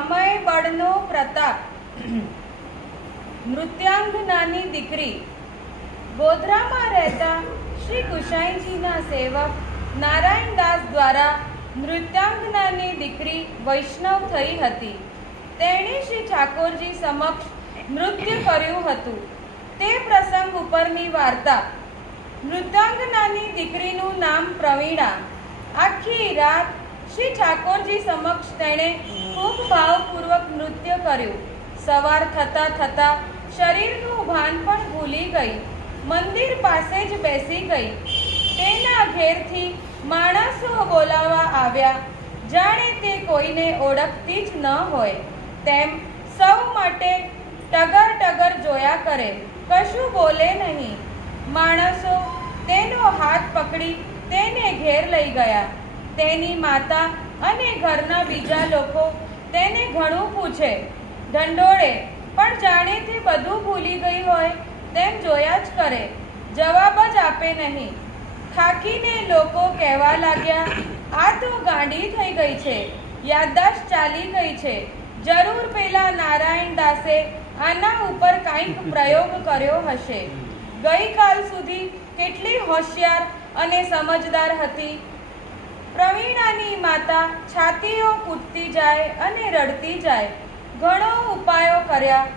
અમય બળનો પ્રતાપ નૃત્યાંગનાની દીકરી ગોધરામાં રહેતા શ્રી ગુસાઈજીના સેવક નારાયણદાસ દ્વારા નૃત્યાંગનાની દીકરી વૈષ્ણવ થઈ હતી. તેણે શ્રી ઠાકોરજી સમક્ષ નૃત્ય કર્યું હતું. તે પ્રસંગ ઉપરની વાર્તા. નૃત્યાંગનાની દીકરીનું નામ પ્રવીણા. આખી રાત શ્રી ઠાકોરજી સમક્ષ તેણે ખૂબ ભાવપૂર્વક નૃત્ય કર્યું. સવાર થતાં થતાં શરીરનું ભાન પણ ભૂલી ગઈ. મંદિર પાસે જ બેસી ગઈ. તેના ઘેરથી માણસો બોલાવા આવ્યા. જાણે તે કોઈને ઓળખતી જ ન હોય તેમ સૌ માટે ટગર ટગર જોયા કરે, કશું બોલે નહીં. માણસો તેનો હાથ પકડી તેને ઘેર લઈ ગયા. તેની માતા અને ઘરના બીજા લોકો તેને ઘણું પૂછે, ઢંઢોળે, પણ જાણે તે બધું ભૂલી ગઈ હોય તેમ જોયા જ કરે, જવાબ જ આપે નહીં. થાકીને લોકો કહેવા લાગ્યા, આ તો ગાંડી થઈ ગઈ છે, યાદદાસ્ત ચાલી ગઈ છે. જરૂર પેલા નારાયણ દાસે આના ઉપર કંઈક પ્રયોગ કર્યો હશે. ગઈકાલ સુધી કેટલી હોશિયાર અને સમજદાર હતી. પ્રવીણાની માતા છાતીઓ કૂટતી જાય અને રડતી જાય. ઘણો ઉપાયો કર્યા,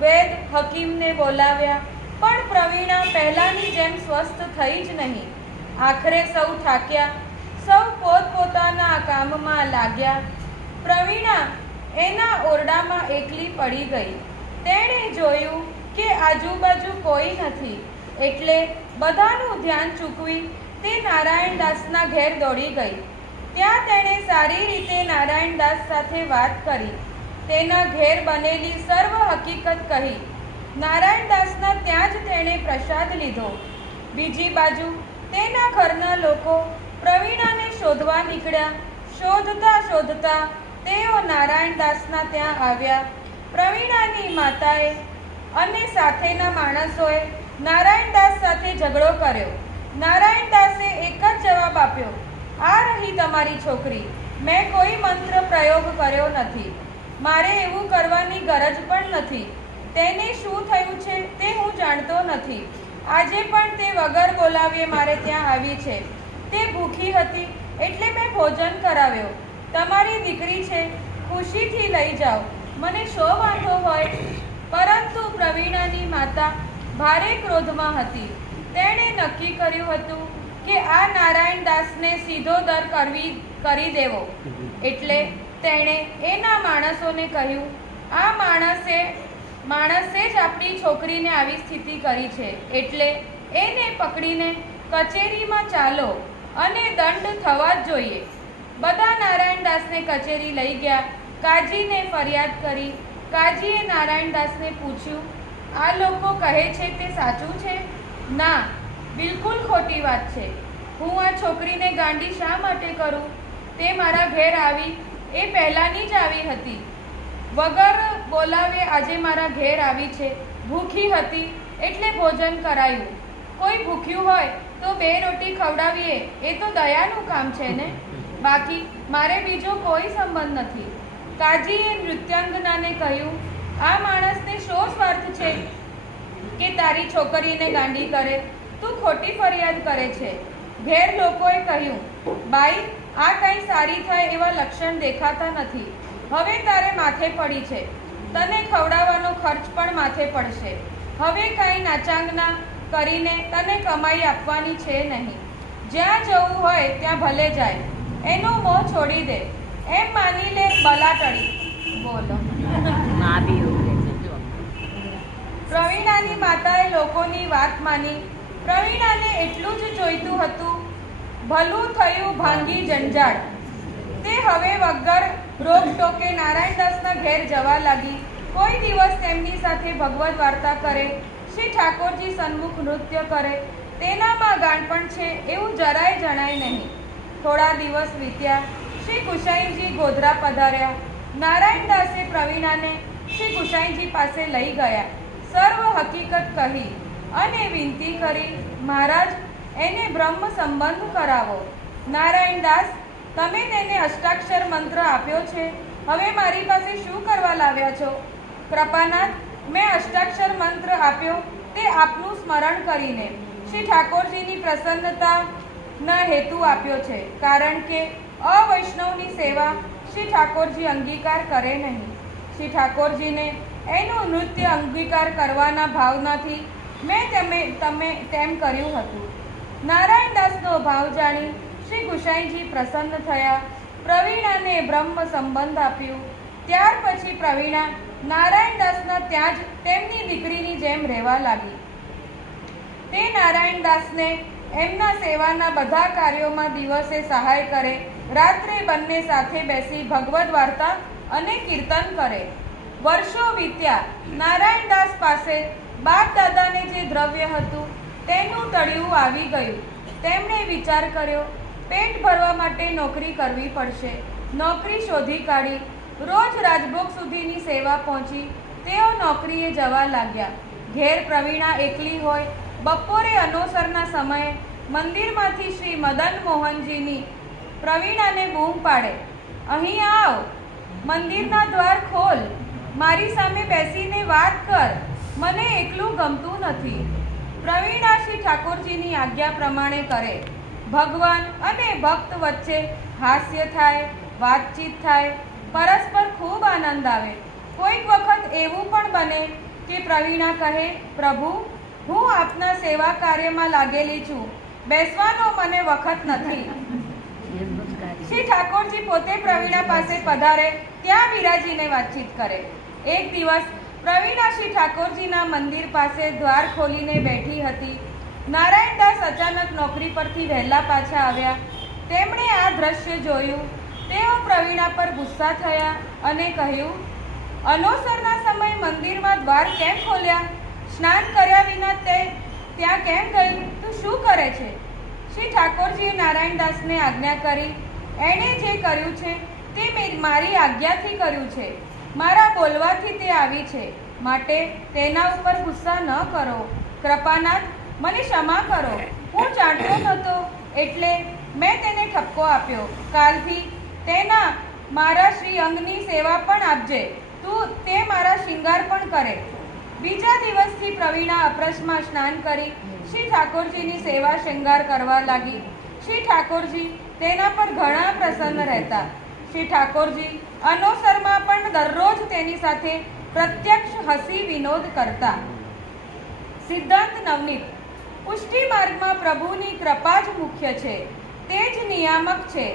વેદ હકીમને બોલાવ્યા, પણ પ્રવીણા પહેલાની જેમ સ્વસ્થ થઈ જ નહીં. આખરે સૌ થાક્યા, સૌ પોતપોતાના કામમાં લાગ્યા. પ્રવીણા એના ઓરડામાં એકલી પડી ગઈ. તેણે જોયું કે આજુબાજુ કોઈ નથી, એટલે બધાનું ધ્યાન ચૂકવી તે નારાયણદાસના ઘેર દોડી ગઈ. ત્યાં તેણે સારી રીતે નારાયણદાસ સાથે વાત કરી, તેના ઘેર બનેલી સર્વ હકીકત કહી. નારાયણદાસના ત્યાં જ તેણે પ્રસાદ લીધો. બીજી બાજુ તેના ઘરના લોકો પ્રવીણાને શોધવા નીકળ્યા. શોધતા શોધતા તેઓ નારાયણદાસના ત્યાં આવ્યા. પ્રવીણાની માતાએ અને સાથેના માણસોએ નારાયણદાસ સાથે ઝઘડો કર્યો. નારાયણદાસે એક જ જવાબ આપ્યો, આ રહી તમારી છોકરી. મેં કોઈ મંત્ર પ્રયોગ કર્યો નથી. મારે એવું કરવાની ગરજ પણ નથી. તેને શું થયું છે તે હું જાણતો નથી. આજે પણ તે વગર બોલાવીએ મારે ત્યાં આવી છે. તે ભૂખી હતી એટલે મેં ભોજન કરાવ્યો. તમારી દીકરી છે, ખુશીથી લઈ જાઓ, મને શો વાંધો હોય. પરંતુ પ્રવીણાની માતા ભારે ક્રોધમાં હતી. તેણે નક્કી કર્યું હતું કે આ નારાયણદાસને સીધો દર કરી દેવો. એટલે તેણે એના માણસોને કહ્યું, આ માણસે જ આપણી છોકરીને આવી સ્થિતિ કરી છે, એટલે એને પકડીને કચેરીમાં ચાલો અને દંડ થવા જ જોઈએ. બધા નારાયણદાસને કચેરી લઈ ગયા. કાજીને ફરિયાદ કરી. કાજીએ નારાયણદાસને પૂછ્યું, આ લોકો કહે છે તે સાચું છે? ના, બિલકુલ ખોટી વાત છે. હું આ છોકરીને ગાંડી શા માટે કરું? તે મારા ઘેર આવી એ પહેલાંની જ આવી હતી. વગર બોલાવે આજે મારા ઘેર આવી છે. ભૂખી હતી એટલે ભોજન કરાયું. કોઈ ભૂખ્યું હોય તો 2 રોટી ખવડાવીએ એ તો દયાનું કામ છે ને. બાકી મારે બીજો કોઈ સંબંધ નથી. કાજીએ નૃત્યાંગનાને કહ્યું, આ માણસને શો સ્વાર્થ છે કે તારી છોકરીને ગાંડી કરે? તું ખોટી ફરિયાદ કરે છે. ઘેર લોકોએ કહ્યું, બાઈ, આ કંઈ સારી થાય એવા લક્ષણ દેખાતા નથી. હવે તારે માથે પડી છે. તને ખવડાવવાનો ખર્ચ પણ માથે પડશે. હવે કંઈ નાચાંગના કરીને તને કમાઈ આપવાની છે નહીં. જ્યાં જવું હોય ત્યાં ભલે જાય, એનો મોહ છોડી દે. એમ માની લે બલાટડી. બોલો. પ્રવીણાની માતાએ લોકોની વાત માની. પ્રવીણાને એટલું જ જોઈતું હતું, ભલું થયું ભાંગી જંજાળ. તે હવે વગર રોકટોકે નારાયણદાસના ઘેર જવા લાગી. કોઈ દિવસ તેમની સાથે ભગવદ વાર્તા કરે, શ્રી ઠાકોરજી સન્મુખ નૃત્ય કરે. તેનામાં ગાણપણ છે એવું જરાય જણાય નહીં. થોડા દિવસ વીત્યા. શ્રી ગુસાઈજી ગોધરા પધાર્યા. નારાયણદાસે પ્રવીણાને શ્રી ગુસાઈજી પાસે લઈ ગયા. સર્વ હકીકત કહી અને વિનંતી કરી, મહારાજ, એને બ્રહ્મ સંબંધ કરાવો. નારાયણદાસ, તમે તેને અષ્ટાક્ષર મંત્ર આપ્યો છે હવે મારી પાસે શું કરવા લાવ્યા છો? કૃપાનાથ, મેં અષ્ટાક્ષર મંત્ર આપ્યો તે આપનું સ્મરણ કરીને શ્રી ઠાકોરજીની પ્રસન્નતાના હેતુ આપ્યો છે, કારણ કે અવૈષ્ણવની સેવા શ્રી ઠાકોરજી અંગીકાર કરે નહીં. શ્રી ઠાકોરજીને એનું નૃત્ય અંગીકાર કરવાના ભાવનાથી મેં તેમ કર્યું હતું. નારાયણદાસનો ભાવ જાણી શ્રી ગુસાઈજી પ્રસન્ન થયા. પ્રવીણાને બ્રહ્મ સંબંધ આપ્યું. ત્યાર પછી પ્રવીણા નારાયણદાસના ત્યાં જ તેમની દીકરીની જેમ રહેવા લાગી. તે નારાયણદાસને એમના સેવાના બધા કાર્યોમાં દિવસે સહાય કરે, રાત્રે બંને સાથે બેસી ભગવદ્ વાર્તા અને કીર્તન કરે. વર્ષો વીત્યા. નારાયણદાસ પાસે બાપ દાદાને જે દ્રવ્ય હતું તેનું તળિયું આવી ગયું. તેમણે વિચાર કર્યો, પેટ ભરવા માટે નોકરી કરવી પડશે. નોકરી શોધી કાઢી. રોજ રાજભોગ સુધીની સેવા પહોંચી તેઓ નોકરીએ જવા લાગ્યા. ઘેર પ્રવીણા એકલી હોય. બપોરે અનોસરના સમયે મંદિરમાંથી શ્રી મદન મોહનજીની પ્રવીણાને બૂમ પાડે, અહીં આવ, મંદિરના દ્વાર ખોલ, મારી સામે બેસીને વાત કર, મને એકલું ગમતું નથી. પ્રવીણા શ્રી ઠાકોરજીની આજ્ઞા પ્રમાણે કરે. ભગવાન અને ભક્ત વચ્ચે હાસ્ય થાય, વાતચીત થાય, પરસ્પર ખૂબ આનંદ આવે. કોઈક વખત એવું પણ બને કે પ્રવીણા કહે, પ્રભુ, હું આપના સેવા કાર્યમાં લાગેલી છું, બેસવાનો મને વખત નથી. શ્રી ઠાકોરજી પોતે પ્રવીણા પાસે પધારે, ત્યાં વિરાજીને વાતચીત કરે. એક દિવસ પ્રવીણા શ્રી ઠાકોરજીના મંદિર પાસે દ્વાર ખોલીને બેઠી હતી. નારાયણદાસ અચાનક નોકરી પરથી વહેલા પાછા આવ્યા. તેમણે આ દ્રશ્ય જોયું. તેઓ પ્રવીણા પર ગુસ્સા થયા અને કહ્યું, અનોસરના સમય મંદિરમાં દ્વાર કેમ ખોલ્યા? સ્નાન કર્યા વિના તે ત્યાં કેમ ગઈ? તું શું કરે છે? શ્રી ઠાકોરજીએ નારાયણદાસને આજ્ઞા કરી. એણે જે કર્યું છે તે મેં મારી આજ્ઞાથી કર્યું છે. મારા બોલવાથી તે આવી છે, માટે તેના ઉપર ગુસ્સા ન કરો. કૃપાનાથ, મને ક્ષમા કરો. હું જાણતો નહોતો એટલે મેં તેને ઠપકો આપ્યો. કાલથી તેના મારા શ્રી અંગની સેવા પણ આપજે. તે મારા શિંગાર પણ કરે. બીજા દિવસથી પ્રવીણા અપ્રસમાં સ્નાન કરી શ્રી ઠાકોરજીની સેવા શૃંગાર કરવા લાગી. શ્રી ઠાકોરજી તેના પર ઘણા પ્રસન્ન રહેતા. શ્રી ઠાકોરજી અનોસરમાં પણ દરરોજ તેની સાથે પ્રત્યક્ષ હસી વિનોદ કરતા. સિદ્ધાંત નવનીત. પુષ્ટિ માર્ગમાં પ્રભુની કૃપા જ મુખ્ય છે, તે જ નિયામક છે.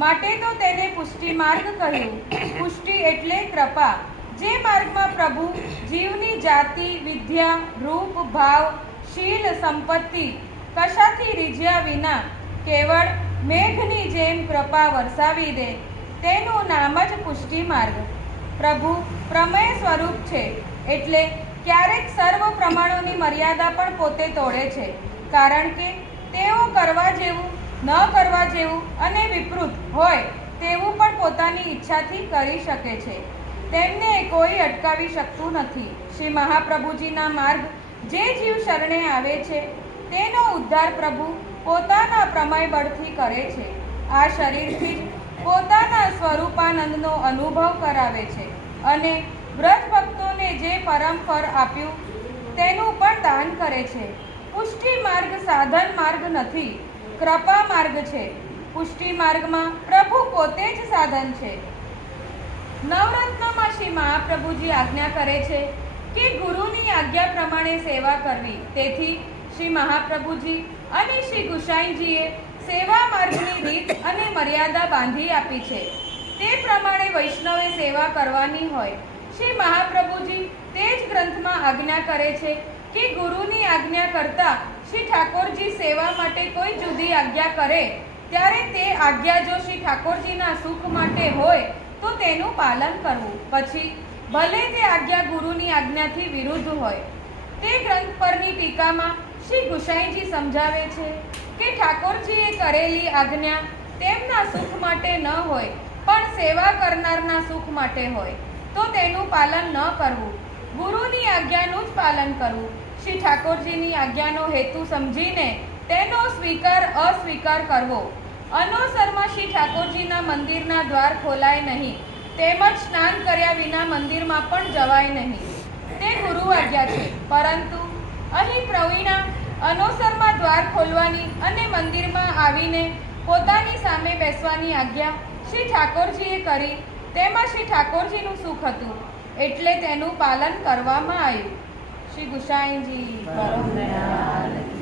માટે તો તેને પુષ્ટિ માર્ગ કહ્યું. પુષ્ટિ એટલે કૃપા. જે માર્ગમાં પ્રભુ જીવની જાતિ, વિદ્યા, રૂપ, ભાવ, શીલ, સંપત્તિ કશાથી રીઝ્યા વિના કેવળ મેઘની જેમ કૃપા વરસાવી દે, તેનું નામ જ પુષ્ટિ માર્ગ. પ્રભુ પ્રમેય સ્વરૂપ છે, એટલે ક્યારેક સર્વ પ્રમાણોની મર્યાદા પણ પોતે તોડે છે, કારણ કે તેઓ કરવા જેવું, ન કરવા જેવું અને વિપૃત હોય તેવું પણ પોતાની ઈચ્છાથી કરી શકે છે. તેમને કોઈ અટકાવી શકતું નથી. શ્રી મહાપ્રભુજીના માર્ગ જે જીવ શરણે આવે છે તેનો ઉદ્ધાર પ્રભુ પોતાના પ્રમેય બળથી કરે છે. આ શરીરથી જ પોતાના સ્વરૂપાનંદનો અનુભવ કરાવે છે અને વ્રત ભક્તોને જે પરમ ફળ આપ્યું તેનું પણ દાન કરે છે. પુષ્ટિ માર્ગ સાધન માર્ગ નથી, કૃપા માર્ગ છે. પુષ્ટિ માર્ગમાં પ્રભુ પોતે જ સાધન છે. નવરત્નમાં શ્રી મહાપ્રભુજી આજ્ઞા કરે છે કે ગુરુની આજ્ઞા પ્રમાણે સેવા કરવી. તેથી શ્રી મહાપ્રભુજી અને શ્રી ગુસાઈજીએ સેવા માર્ગની રીત અને મર્યાદા બાંધી આપી છે. તે પ્રમાણે વૈષ્ણવે સેવા કરવાની હોય. શ્રી મહાપ્રભુજી તે જ ગ્રંથમાં આજ્ઞા કરે છે કે ગુરુની આજ્ઞા કરતા શ્રી ઠાકોરજી સેવા માટે કોઈ જુદી આજ્ઞા કરે ત્યારે તે આજ્ઞા જો શ્રી ઠાકોરજીના સુખ માટે હોય તો તેનું પાલન કરવું, પછી ભલે તે આજ્ઞા ગુરુની આજ્ઞાથી વિરુદ્ધ હોય. તે ગ્રંથ પરની ટીકામાં શ્રી ગુસાઈજી સમજાવે છે કે ઠાકોરજીએ કરેલી આજ્ઞા તેમના સુખ માટે ન હોય પણ સેવા કરનારના સુખ માટે હોય તો તેનું પાલન ન કરવું, ગુરુની આજ્ઞાનું જ પાલન કરવું. શ્રી ઠાકોરજીની આજ્ઞાનો હેતુ સમજીને તેનો સ્વીકાર અસ્વીકાર કરવો. અનોસરમાં શ્રી ઠાકોરજીના મંદિરના દ્વાર ખોલાય નહીં, તેમજ સ્નાન કર્યા વિના મંદિરમાં પણ જવાય નહીં. તે ગુરુ આજ્ઞા છે. પરંતુ અહીં પ્રવીણા અનોસરમાં દ્વાર ખોલવાની અને મંદિરમાં આવીને પોતાની સામે બેસવાની આજ્ઞા શ્રી ઠાકોરજીએ કરી. તેમાં શ્રી ઠાકોરજીનું સુખ હતું એટલે તેનું પાલન કરવામાં આવ્યું. શ્રી ગુસાઈજી પરમ દયાળ.